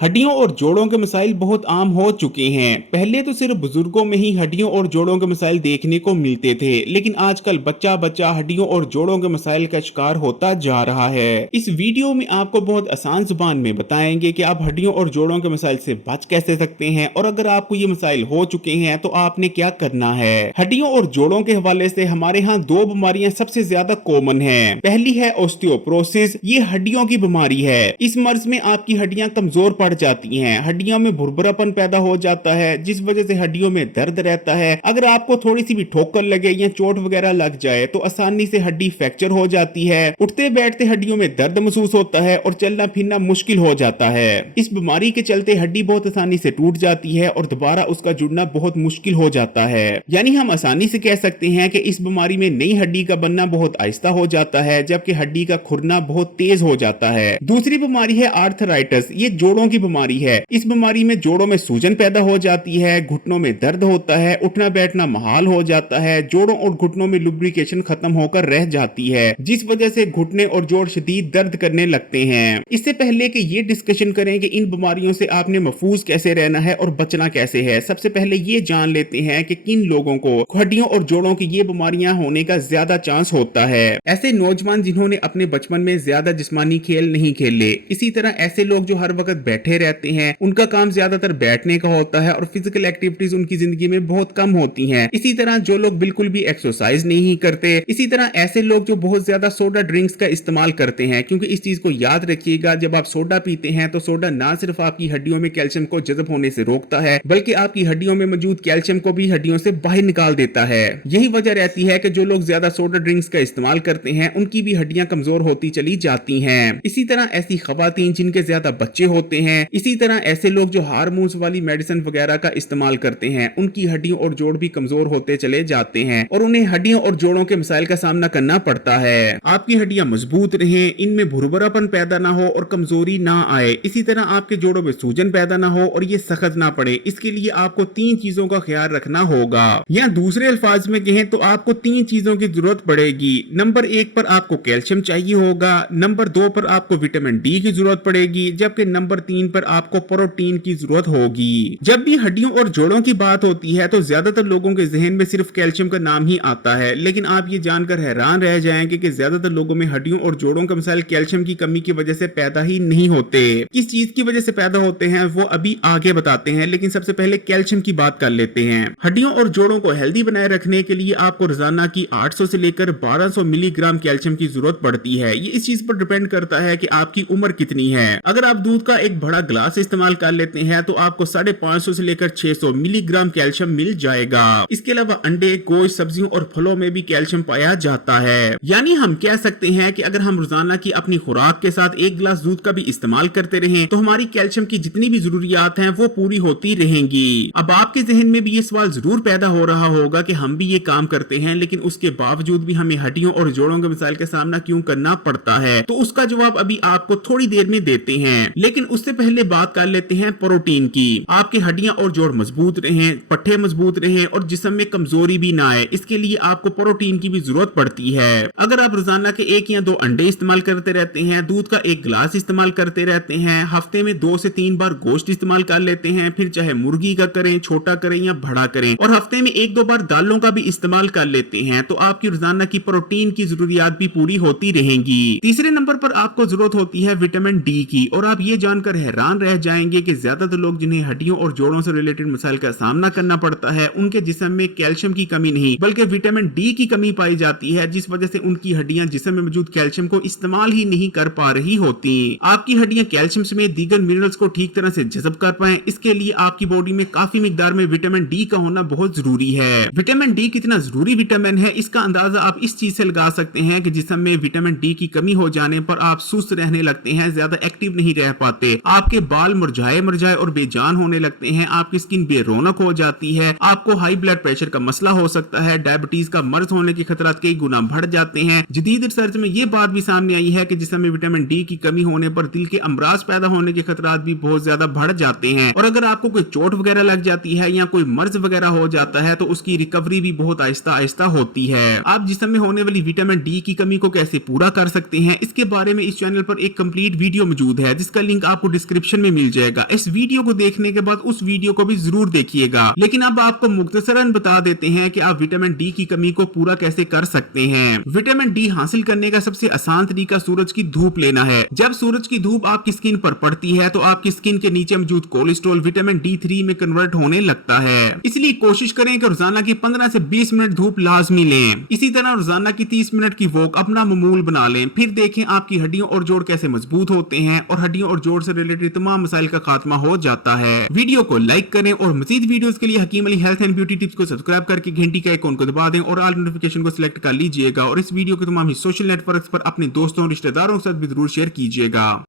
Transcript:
हड्डियों और जोड़ों के मसाइल बहुत आम हो चुके हैं। पहले तो सिर्फ बुजुर्गों में ही हड्डियों और जोड़ों के मसाइल देखने को मिलते थे, लेकिन आजकल बच्चा बच्चा हड्डियों और जोड़ों के मसाइल का शिकार होता जा रहा है। इस वीडियो में आपको बहुत आसान जुबान में बताएंगे कि आप हड्डियों और जोड़ों के मसाइल से बच कैसे सकते हैं, और अगर आपको ये मसाइल हो चुके हैं तो आपने क्या करना है। हड्डियों और जोड़ों के हवाले से हमारे यहाँ दो बीमारियां सबसे ज्यादा कॉमन है। पहली है ऑस्टियोपोरोसिस। ये हड्डियों की बीमारी है। इस मर्ज में आपकी हड्डियां कमजोर पड़ जाती हैं, हड्डियों में भुरभुरापन पैदा हो जाता है, जिस वजह से हड्डियों में दर्द रहता है। अगर आपको थोड़ी सी भी ठोकर लगे या चोट वगैरह लग जाए तो आसानी से हड्डी फ्रैक्चर हो जाती है। उठते बैठते हड्डियों में दर्द महसूस होता है और चलना फिरना मुश्किल हो जाता है। इस बीमारी के चलते हड्डी बहुत आसानी से टूट जाती है और दोबारा उसका जुड़ना बहुत मुश्किल हो जाता है। यानी हम आसानी से कह सकते हैं कि इस बीमारी में नई हड्डी का बनना बहुत आहिस्ता हो जाता है, जबकि हड्डी का खुरना बहुत तेज हो जाता है। दूसरी बीमारी है आर्थराइटिस। ये जोड़ों की बीमारी है। इस बीमारी में जोड़ों में सूजन पैदा हो जाती है, घुटनों में दर्द होता है, उठना बैठना महाल हो जाता है, जोड़ों और घुटनों में लुब्रिकेशन खत्म होकर रह जाती है, जिस वजह से घुटने और जोड़ शदीद दर्द करने लगते हैं। इससे पहले कि ये डिस्कशन करें कि इन बीमारियों से आपने महफूज कैसे रहना है और बचना कैसे है, सबसे पहले ये जान लेते हैं कि किन लोगों को हड्डियों और जोड़ों की ये बीमारियां होने का ज्यादा चांस होता है। ऐसे नौजवान जिन्होंने अपने बचपन में ज्यादा जिस्मानी खेल नहीं खेले, इसी तरह ऐसे लोग जो हर वक्त बैठे रहते हैं, उनका काम ज्यादातर बैठने का होता है और फिजिकल एक्टिविटीज उनकी जिंदगी में बहुत कम होती हैं। इसी तरह जो लोग बिल्कुल भी एक्सरसाइज नहीं करते, इसी तरह ऐसे लोग जो बहुत ज्यादा सोडा ड्रिंक्स का इस्तेमाल करते हैं, क्योंकि इस चीज को याद रखिएगा, जब आप सोडा पीते हैं तो सोडा ना सिर्फ आपकी हड्डियों में कैल्शियम को जज़ब होने से रोकता है, बल्कि आपकी हड्डियों में मौजूद कैल्शियम को भी हड्डियों से बाहर निकाल देता है। यही वजह रहती है कि जो लोग ज्यादा सोडा ड्रिंक्स का इस्तेमाल करते हैं, उनकी भी हड्डियां कमजोर होती चली जाती हैं। इसी तरह ऐसी खवातीन जिनके ज्यादा बच्चे होते हैं, इसी तरह ऐसे लोग जो हार्मोन्स वाली मेडिसिन वगैरह का इस्तेमाल करते हैं, उनकी हड्डियों और जोड़ भी कमजोर होते चले जाते हैं और उन्हें हड्डियों और जोड़ों के मसाइल का सामना करना पड़ता है। आपकी हड्डियां मजबूत रहें, इनमें भुरभुरापन पैदा ना हो और कमजोरी ना आए, इसी तरह आपके जोड़ों में सूजन पैदा ना हो और ये सख्त ना पड़े, इसके लिए आपको तीन चीजों का ख्याल रखना होगा। या दूसरे अल्फाज में कहें तो आपको तीन चीजों की जरूरत पड़ेगी। नंबर 1 पर आपको कैल्शियम चाहिए होगा, नंबर 2 पर आपको विटामिन डी की जरूरत पड़ेगी, जबकि नंबर 3 पर आपको प्रोटीन की जरूरत होगी। जब भी हड्डियों और जोड़ों की बात होती है तो ज्यादातर लोगों के जहन में सिर्फ कैल्शियम का नाम ही आता है, लेकिन आप ये जानकर हैरान रह जाएंगे कि ज्यादातर लोगों में हड्डियों और जोड़ों के मसाइल कैल्शियम की कमी की वजह से पैदा ही नहीं होते। किस चीज की वजह से पैदा होते हैं वो अभी आगे बताते हैं, लेकिन सबसे पहले कैल्शियम की बात कर लेते हैं। हड्डियों और जोड़ों को हेल्दी बनाए रखने के लिए आपको रोजाना की 800 से लेकर 1200 मिलीग्राम कैल्शियम की जरूरत पड़ती है। ये इस चीज पर डिपेंड करता है कि आपकी उम्र कितनी है। अगर आप दूध का एक बड़ा ग्लास इस्तेमाल कर लेते हैं तो आपको 550 से लेकर 600 मिलीग्राम कैल्शियम मिल जाएगा। इसके अलावा अंडे, गोश्त, सब्जियों और फलों में भी कैल्शियम पाया जाता है। यानी हम कह सकते हैं कि अगर हम रोजाना की अपनी खुराक के साथ एक गिलास दूध का भी इस्तेमाल करते रहें तो हमारी कैल्शियम की जितनी भी जरूरियात हैं वो पूरी होती रहेंगी। अब आपके जहन में भी ये सवाल जरूर पैदा हो रहा होगा कि हम भी ये काम करते हैं, लेकिन उसके बावजूद भी हमें हड्डियों और जोड़ों के मसाइल का सामना क्यों करना पड़ता है। तो उसका जवाब अभी आपको थोड़ी देर में देते हैं, लेकिन उससे पहले बात कर लेते हैं प्रोटीन की। आपकी हड्डियां और जोड़ मजबूत रहें, पट्टे मजबूत रहें और जिस्म में कमजोरी भी ना आए, इसके लिए आपको प्रोटीन की भी जरूरत पड़ती है। अगर आप रोजाना के 1 या 2 अंडे इस्तेमाल करते रहते हैं, दूध का 1 गिलास इस्तेमाल करते रहते हैं, हफ्ते में 2 से 3 बार गोश्त इस्तेमाल कर लेते हैं, फिर चाहे मुर्गी का करें, छोटा करें या बड़ा करें, और हफ्ते में 1-2 बार दालों का भी इस्तेमाल कर लेते हैं, तो आपकी रोजाना की प्रोटीन की जरूरियात भी पूरी होती रहेंगी। तीसरे नंबर पर आपको जरूरत होती है विटामिन डी की, और आप ये जानकर हैरान रह जाएंगे कि ज्यादातर लोग जिन्हें हड्डियों और जोड़ों से रिलेटेड मसाइल का सामना करना पड़ता है, उनके जिस्म में कैल्शियम की कमी नहीं बल्कि विटामिन डी की कमी पाई जाती है, जिस वजह से उनकी हड्डियां जिस्म में मौजूद कैल्शियम को इस्तेमाल ही नहीं कर पा रही होती। आपकी हड्डियां कैल्शियम समेत दीगर मिनरल्स को ठीक तरह से जज़ब कर पाए, इसके लिए आपकी बॉडी में काफी मिकदार में विटामिन डी का होना बहुत जरूरी है। विटामिन डी कितना जरूरी विटामिन है, इसका अंदाजा आप इस चीज से लगा सकते हैं कि जिस्म में विटामिन डी की कमी हो जाने पर आप सुस्त रहने लगते हैं, ज्यादा एक्टिव नहीं रह पाते, आपके बाल मुरझाए मुरझाए और बेजान होने लगते हैं, आपकी स्किन बेरौनक हो जाती है, आपको हाई ब्लड प्रेशर का मसला हो सकता है, डायबिटीज का मर्ज होने के खतरात कई गुना बढ़ जाते हैं। जदीद रिसर्च में ये बात भी सामने आई है कि जिस्म में विटामिन डी की कमी होने पर दिल के अमराज पैदा होने के खतरात भी बहुत ज्यादा बढ़ जाते हैं, और अगर आपको कोई चोट वगैरह लग जाती है या कोई मर्ज वगैरह हो जाता है तो उसकी रिकवरी भी बहुत आहिस्ता आहिस्ता होती है। आप जिस्म में होने वाली विटामिन डी की कमी को कैसे पूरा कर सकते हैं, इसके बारे में इस चैनल पर एक कंप्लीट वीडियो मौजूद है, जिसका लिंक आपको डिस्क्रिप्शन डिस्क्रिप्शन में मिल जाएगा। इस वीडियो को देखने के बाद उस वीडियो को भी जरूर देखिएगा। लेकिन अब आपको मुख्तसरन बता देते हैं कि आप विटामिन डी की कमी को पूरा कैसे कर सकते हैं। विटामिन डी हासिल करने का सबसे आसान तरीका सूरज की धूप लेना है। जब सूरज की धूप आपकी स्किन पर पड़ती है तो आपकी स्किन के नीचे मौजूद कोलेस्ट्रॉल विटामिन D3 में कन्वर्ट होने लगता है। इसलिए कोशिश करें कि रोजाना की 15 से 20 मिनट धूप लाजमी लें। इसी तरह रोजाना की 30 मिनट की वॉक अपना मामूल बना लें। फिर देखें आपकी हड्डियों और जोड़ कैसे मजबूत होते हैं और हड्डियों और जोड़ से रिलेटेड तमाम मसाइल का खात्मा हो जाता है। वीडियो को लाइक करें और मजीद वीडियोस के लिए Hakeem Ali health and beauty tips को सब्सक्राइब करके घंटी का आइकॉन को दबा दें और ऑल नोटिफिकेशन को सिलेक्ट कर लीजिएगा। और इस वीडियो को तमाम ही सोशल नेटवर्क्स पर अपने दोस्तों और रिश्तेदारों के साथ भी जरूर शेयर कीजिएगा।